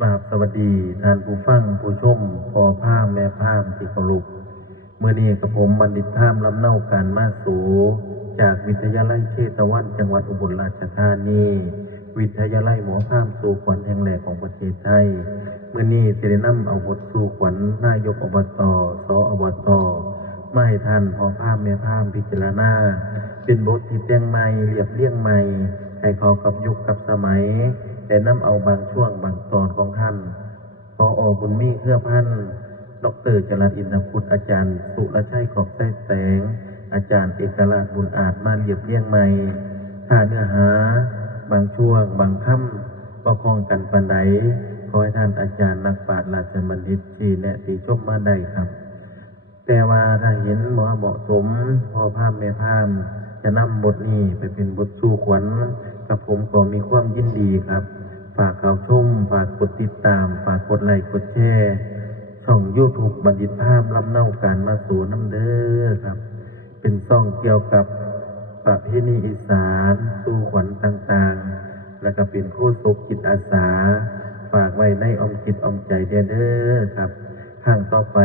กราบสวัสดีท่านผู้ฟังผู้ชมพ่อพามแม่พามที่เคารพเมื่อนี้กับผมบัณฑิตพามลำเนาการมาสูจากวิทยาลัยเชตวันจังหวัดอุบลราชธานีวิทยาลัยหมอพามสู่ขวัญแห่งแรกของประเทศไทยเมื่อนี้จะได้นำเอาบทสู่ขวัญนายกอบตสอบตมาให้ท่านพ่อพามแม่พามพิจารณาเป็นบทที่แต่งใหม่เรียบเรียงใหม่ให้เข้ากับยุคกับสมัย แต่นำเอาบางช่วงบางตอนของท่านพอบุญมีเครือพันธ์ดรจรัญอินทพุทธอาจารย์สุรชัยขอบไส้แสงอาจารย์เอกราชบุญอาจมาเรียบเรียงใหม่ถ้าเนื้อหาบางช่วงบางคำก็คล้องกันปันใดขอให้ท่านอาจารย์นักปราชญ์ราชบัณฑิตชี้แนะติชมมาได้ครับ แต่ว่าถ้าเห็นเหมาะสมพ่อพามแม่พามจะนำบทนี้ไปเป็นบทสู่ขวัญกับผมก็มีความยินดีครับ ฝากเข้าชมฝากกดติดตาม ฝากกดไลค์กดแชร์ช่อง YouTube บัณฑิตพามลำเนาการมาสู่น้ำเด้อครับ เป็นซ่องเกี่ยวกับประเพณีอีสานสู่ขวัญต่างๆ แล้วก็เป็นโฆษกจิตอาสา ฝากไว้ในอ้อมจิตอ้อมใจเด้อครับข้างต่อไป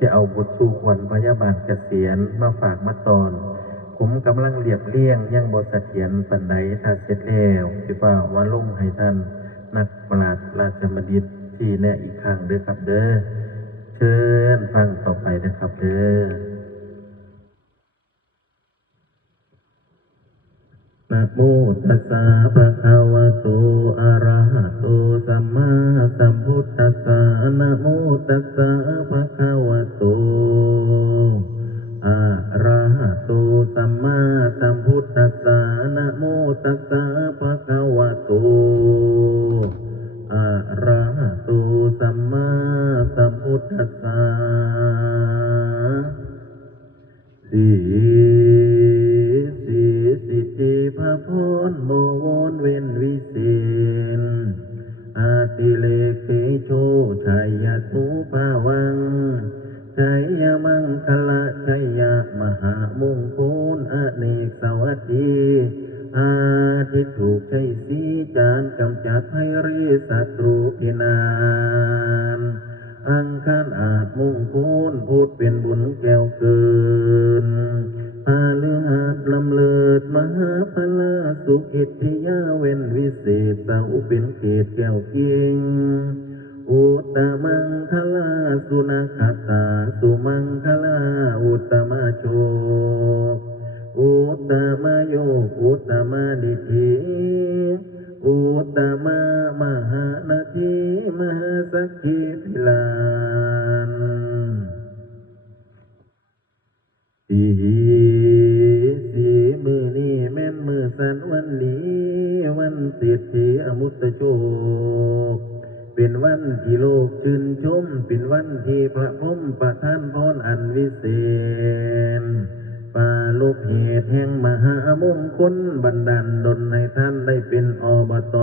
จะเอาบทสู่ขวัญพยาบาลเกษียณมาฝากมาตอน ผมกำลังเรียบเรียงยังบทเสถียรปันใดถ้าเสร็จแล้วสิว่าว่าลงให้ท่านนักปราชญ์ราชบัณฑิตที่แน่อีกครั้งเด้อครับเด้อเชิญฟังต่อไปนะครับเด้อ นะโมตัสสะภะคะวะโตอะระหะโตสัมมาสัมพุทธัสสะนะโมตัสสะภะคะวะโตอะระหะโตสัมมาสัมพุทธัสสะนะโมตัสสะภะคะวะโตอะระหะโตสัมมาสัมพุทธัสสะ สีสีสิทธิพระพรโมวนเว้นวิเศษอาติเลกเตโชชัยยตุภาวังชัยยมังคละชัยยมหามงคลอเนกสวัสดีอาทิตย์ถูกใช้สีจานกำจัดให้รีศัตรูพินาน อังคารอาจมุ่งคูนพูดเป็นบุญแก้วเกินพาเลือดลำเลิดมหาพลาสุขิทธิยาเว้นวิเศษเสาเป็นเขตแก้วเกียงอุตตมังคลาสุนัขตาสุมังคลาอุตตมาโชคอุตตมาโยอุตตมาดิธีอุตตมามหานาทีมหาสักขีพิลานสีสีมือนี้แม่นมือสันวันนี้วันเศรษฐีอมุตตโชคเป็นวันที่โลกชื่นชมเป็นวันที่พระพรหมประทานพรอันวิเศษปาลุกเหตุแห่งมหามงคลบันดาลดลให้ท่านได้เป็นอบต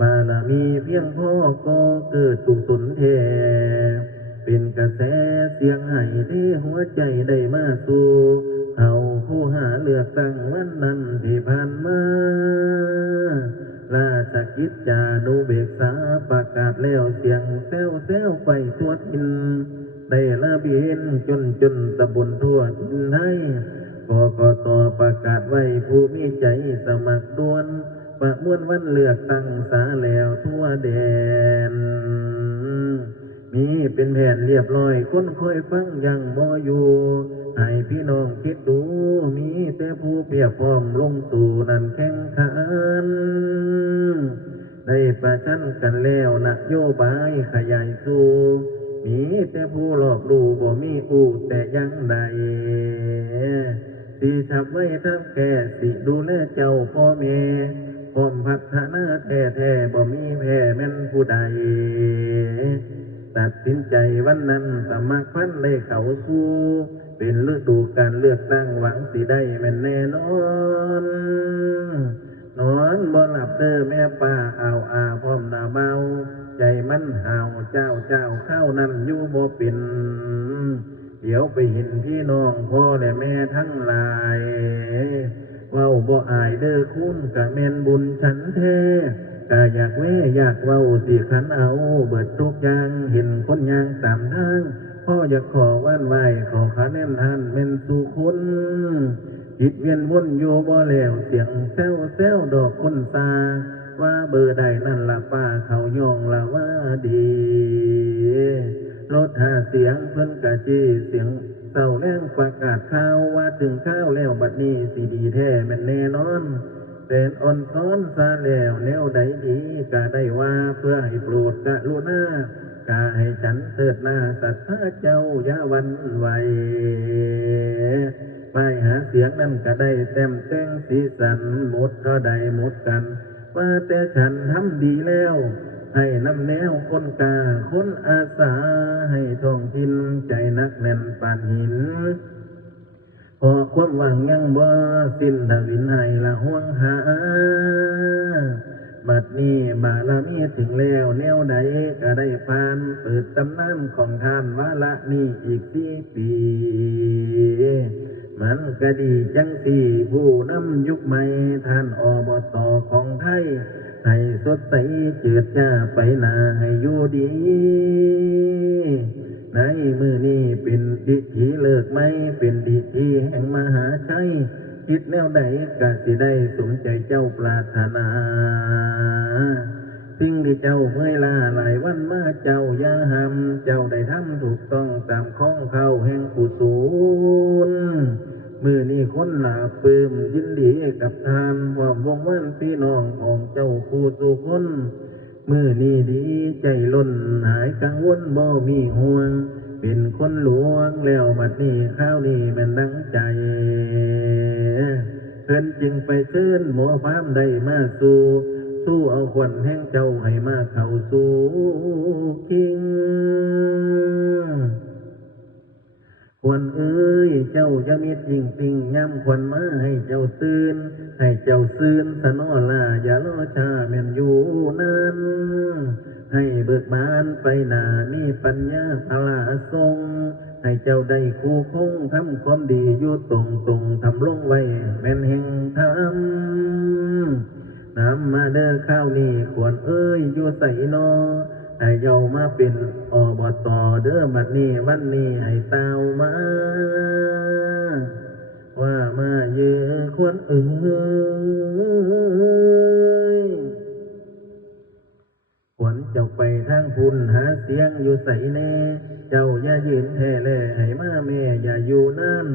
บารมีเพียงพ่อก็เกิดตุกตุนเทเป็นกระแสเสียงไห้ที่หัวใจได้มาสู่เขาผู้หาเลือกตั้งวันนั้นที่ผ่านมาราชกิจจานุเบกษาประกาศแล้วเสียงแซวแซวไปทั่วทินได้ละบินจนตะบนทั่วทินให้กกตประกาศไว้ผู้มีใจสมัครดวนประมวลวันเลือกตั้งสาแล้วทั่วแดน มีเป็นแผนเรียบร้อยคนคอยฟังยังบ่อยู่ให้พี่น้องคิดดูมีแต่ผู้เพียบพร้อมลงสู่นั่นแข่งขันได้ประชันกันแล้วนโยบายขยายสู่มีแต่ผู้หลอกดูบ่มีอูแต่ยังใดสิชับไว้ทั้งแก่สิดูแลเจ้าพ่อแม่พร้อมพัฒนาแท้บ่มีแพ้แม่นผู้ใด ตัดสินใจวันนั้นสมัครพันเลยเขาสู้เป็นฤดูการเลือกตั้งหวังสิได้แม่นแน่นอนนอนบ่หลับเด้อแม่ป้าเอาพร้อมหน้าเมาใจมันห่าวเจ้าข้าวนั้นอยู่บ่เป็นเดี๋ยวไปเห็นพี่น้องพ่อและแม่ทั้งหลายเว้าบ่อายเด้อคุณกะแม่นบุญฉันแท้ กะอยากแว่อยากเว้าสิขันเอาเบิดทุกอย่างเห็นคนยางตามทางพ่ออยากขอว่านไหวขอขาแน่นท่านเป็นสุคนจิตเวียนวนอยู่บ่แล้วเสียงแซวแซวดอกคนซาว่าเบอร์ใดนั่นละป้าเขายองละว่าดีรถหาเสียงเพิ่นกะจีเสียงเศร้าแรงประกาศข่าวว่าถึงข้าวแล้วบัดนี้สิดีแท้แม่นแน่นอนเป็นอ่อนซ้อนซาแล้วแนวใดดีกะได้ว่าเพื่อให้โปรดกะลุณากะให้ฉันเถิดหน้าสัตว์เจ้าอย่าวันไหวไปหาเสียงนั่นก็ได้เต็มเต้งสีสันหมดก็ได้หมดกันว่าแต่ฉันทำดีแล้วให้นำแนวคนกาคนอาสาให้ท้องถิ่นใจนักแน่นปานหินพอความหวังยังบ่สิ้นทวินให้ละห่วงหาบัดนี้บารมีถึงแล้วแนวใดก็ได้ผ่านเปิดตำนานของท่านวาระนี้อีก4 ปีมันก็ดีจังสี่ผู้นำยุคใหม่ท่านอบต.ของไทยให้สดใสเจิดจ้าไปหน้าให้อยู่ดีในมือนี้เป็นดิถีเลิกไม่เป็นดิถีแห่งมหาชัยคิดแนวใดก็สิได้สมใจเจ้าปรารถนาสิ่งที่เจ้าเมื่อยล้าหลายวันมาเจ้าอย่าห้ำเจ้าได้ทำถูกต้องตามข้องเขาแห่งกุศลมือนี้คนหลาปลื้มยินดีกับทานความวงวันพี่น้องของเจ้าผู้สุคนมือนี้ดีใจล้นหายกังวลบ่มีห่วงเป็นคนหลวงแล้วบัดนี้ข้าวนี้มันดังใจเพิ่นจึงไปเชิญหมอฟ้ามได้มาสู่สู้เอาควันแห่งเจ้าให้มาเข้าสู่คิงควันเอ้ยเจ้าจะมิดยิ่งติงย้ำควันมาให้เจ้าซื่นให้เจ้าซื่นสนอลาอย่ารอชาแม่นอยู่นั้นให้เบิกบานไปหน้ามีปัญญาพลาทรงให้เจ้าได้คู่คงทำความดีอยู่ตรงทำลงไว้แม่นแห่งธรรมนำมาเด้อข้าวนี้ควรเอ้ยอยู่ใส่นอให้เยามาเป็นอบต.เด้อบัดนี้วันนี้ให้เต้ามาว่ามาเยือควรเอ้ยควรเจ้าไปทางพุ่นหาเสียงอยู่ใส่แน่เจ้าอย่ายืนแท่แลให้มาแม่อย่าอยู่นั่น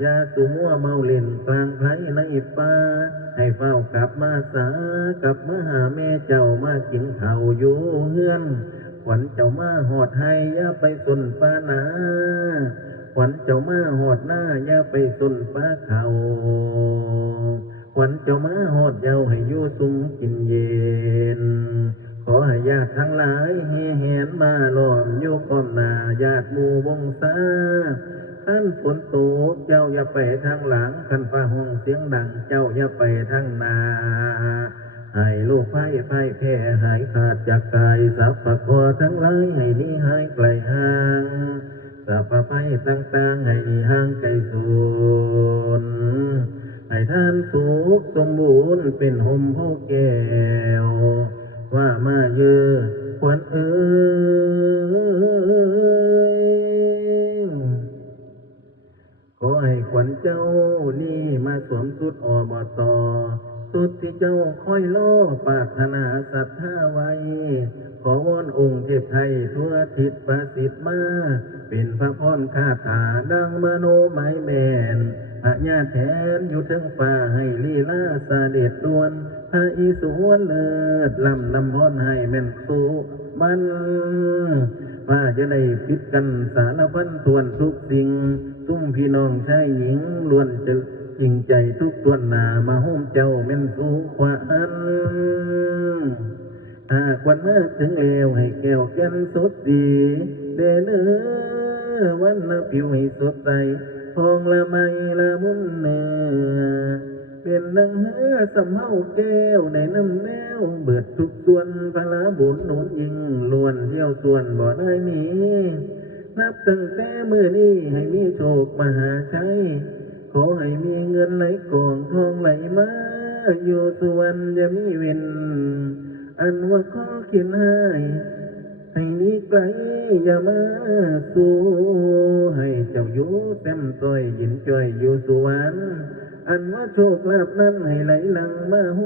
อย่าสุมัวเมาเล่นกลางไพในป่าให้เฝ้ากลับมาสากลับมาหาแม่เจ้ามากินข้าวอยู่เฮือนขวัญเจ้ามาหอดให้อย่าไปสนป้านาขวัญเจ้ามาหอดหน้าอย่าไปสนป้าเขาขวัญเจ้ามาหอดเยาให้อยู่ซุ้มกินเย็นขอให้ญาติทั้งหลายแห่แหนมาล้อมอยู่ก้อมหน้าญาติหมู่วงศาขันฝนตกเจ้าอย่าไปทางหลังขันฟ้าห้องเสียงดังเจ้าอย่าไปทางหน้าให้โรคภัยแพ้หายขาดจากกายสัพพะคอทั้งหลายให้นี้หายไกลห่างสัพพะภัยต่างๆให้นี้ห่างไกลสูญให้ท่านสุขสมบูรณ์เป็นห่มโพแก้วว่ามาเยือควันเอ้ยขอให้ขวัญเจ้านี่มาสวมสุดอบต.สุดที่เจ้าคอยโลปรารถนาศรัทธาไว้ขอวอนองค์เทพไทยทั่วทิศประสิทธิ์มาเป็นพระพรคาถาดังมโนไม้แมนพระญาแทนอยู่ถึงฟ้าให้ลีลาเสด็จดวนพระอิศวรเลิศลำนำพรให้แม่นสู่มันว่าจะได้พิดกันสารพันทวนทุกสิ่งตุ้มพี่น้องชายหญิงล้วนจะจริงใจทุกตัวหนามาโฮมเจ้าแม่นสู่ขวัญหากวันเมื่อถึงเลวให้แก้วแก่นสดสีเดเนอวันละผิวให้สดใสทองละไมละมุนเนื้อเป็นดังเหือสำเฮาแก้วในน้ำแนวเบิดทุกส่วนพละบุญหนุนยิ่งล้วนเที่ยวส่วนบ่ได้นี้นับตั้งแต่มือนี้ให้มีโชคมหาชัยขอให้มีเงินไหลกองทองไหลมาอยู่สุวรรณอย่ามีเว้น อันว่าขอเขียนให้นี้ไกลอย่ามาสู่ให้เจ้าอยู่แซมต้อยยินจ้อยอยู่สวรรค์อันว่าโชคลาภนั้นให้ไหลหลังมาโฮ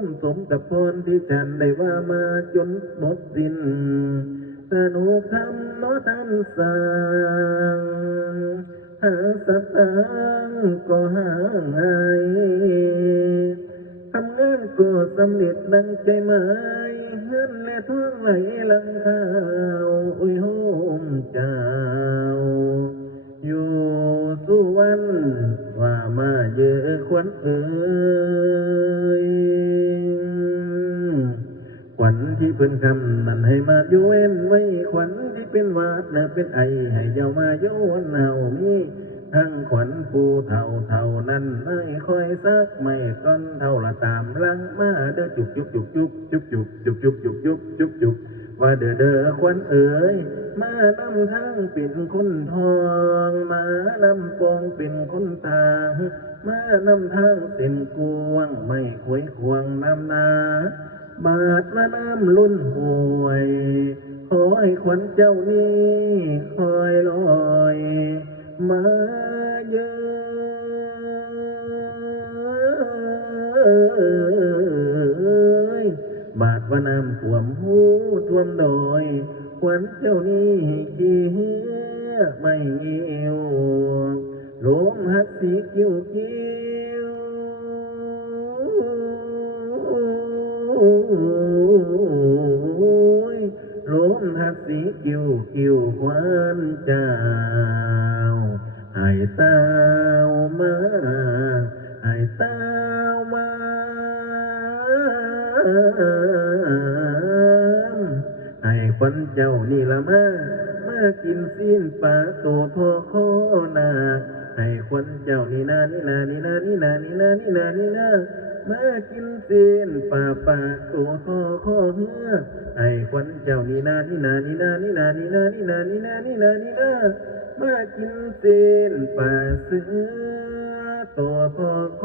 มสมกับพรที่จันได้ว่ามาจนหมดสิ้นสนุกทำเนาะท่านสร้างหาสตางค์ก็หาง่ายทำงานก็สำเร็จดังใจหมายเงินและทองไหลหลังข้าวอุ้ยโฮมเจ้าอยู่สุวรรณว่ามาเยอะควันเอ่ยขวัญที่เพิ่นคำนั้นให้มาอยู่เว้นไว้ขวัญที่เป็นวาดและเป็นไอให้เยามาโยนเฮามีทั้งขวัญปูเท่าเท่านั้นไม่ค่อยซักไม่ก้อนเท่าละตามลังมาเด้อจุกจุกจุกจุกจุกจุกจุกจุกจุกจุกจุกจุกว่าเด้อเด้อขวัญเอ๋ยมานำทางเป็นคนทองมานำปองเป็นคนทางมานำทางเส้นกวงไม่ควยควงนำนาบาดมาน้ำล้นห่วยขอให้ขวัญเจ้านี้คอยลอยมาเยอะบาดว่าน้ำท่วมหูท่วมดอยขวัญเจ้านี้ขี้เหี้ยไม่เงี้ยวลมหักสีกิ้วกิ้วลมหักสีกิ้วกิ้วควันเจ้าให้เต้ามาให้เต้ามาให้ควันเจ้านี่ละมากินสิ้นปลาโตโทโคนาให้ควันเจ้านี่นานี่นานี่นานี่นานี่นานี่นานี่นามากินสิ้นปลาโตโทโคเฮือให้ควันเจ้านี่นานี่นานี่นานี่นานี่นานี่นานี่นานี่นานี่นามากินสิ้นปลาเสือตัวโทโค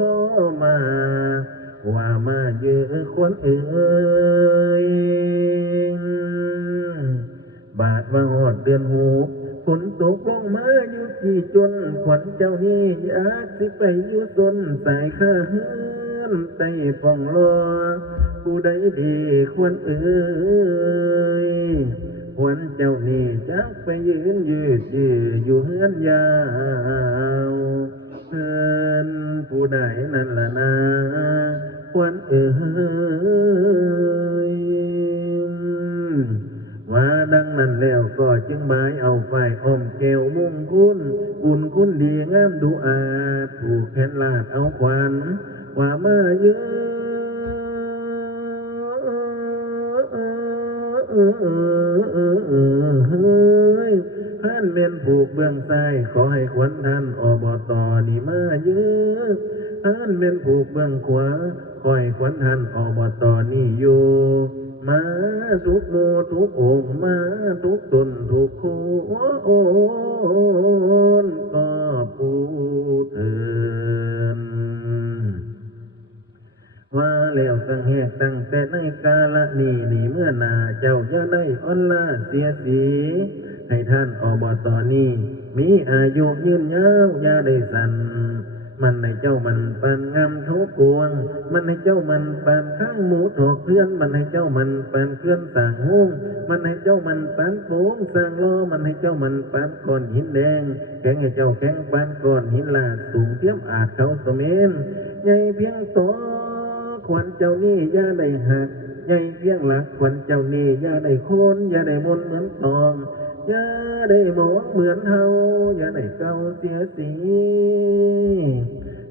มาว่ามาเยอะคนเอ่ยบาดมาหอดเดือนหูฝนตกลงมาอยู่ที่จนขวัญเจ้านี้อยากสิไปอยู่สนสายข้าเฮือนใต้ฟองรอผู้ใดดีควรเอ่ยขวัญเจ้านี้จักไปยืนยืดอยู่เฮือนยาวเฮือนผู้ใดนั่นล่ะนะขวัญเอ่ยว่าดังนั้นแล้วก็จึงหมายเอาฝ่ายอ้อมแก้วมุ่งคุณบุญคุณดีงามดูอาจผูกแขนลาดเอาขวัญว่ามาเยอะท่านเป็นผูกเบื้องซ้ายขอให้ขวัญท่านอบตนี่มาเยอะท่านเป็นผูกเบื้องขวาขอให้ขวัญท่านอบตนี่อยู่มาทุกโมทุกองมาทุกตนทุกโคนก็ผู้เถินว่าแล้วตั้งแหกตั้งแต่ในกาละนี้เมื่อนาเจ้าจะได้อ่อนล้าเสียสีให้ท่านอบตนี้มีอายุยืนยาวอย่าได้สั่นมันให้เจ้ามันปานงามทุกกวงมันให้เจ้ามันปานข้างหมูถอกเคลื่อนมันให้เจ้ามันปานเคลื่อนสั่งห้องมันให้เจ้ามันปานโป่งสั่งล้อมันให้เจ้ามันปานก้อนหินแดงแข็งให้เจ้าแข็งปานก้อนหินลาดสูงเทียมอาจเขาสมเนใหญ่เพียงโตขวัญเจ้านี่อย่าได้หักใหญ่เพียงหลักขวัญเจ้านี่อย่าได้โคนอย่าได้มนเหมือนตองอย่าได้หมองเหมือนเฮาอย่าได้เก่าเสียสี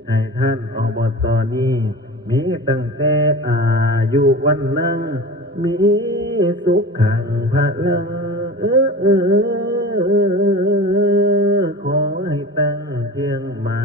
ให้ท่านอบตนี้มีตั้งแต่อายุวันนั่งมีสุขขังพลังขอให้ตั้งเที่ยงมา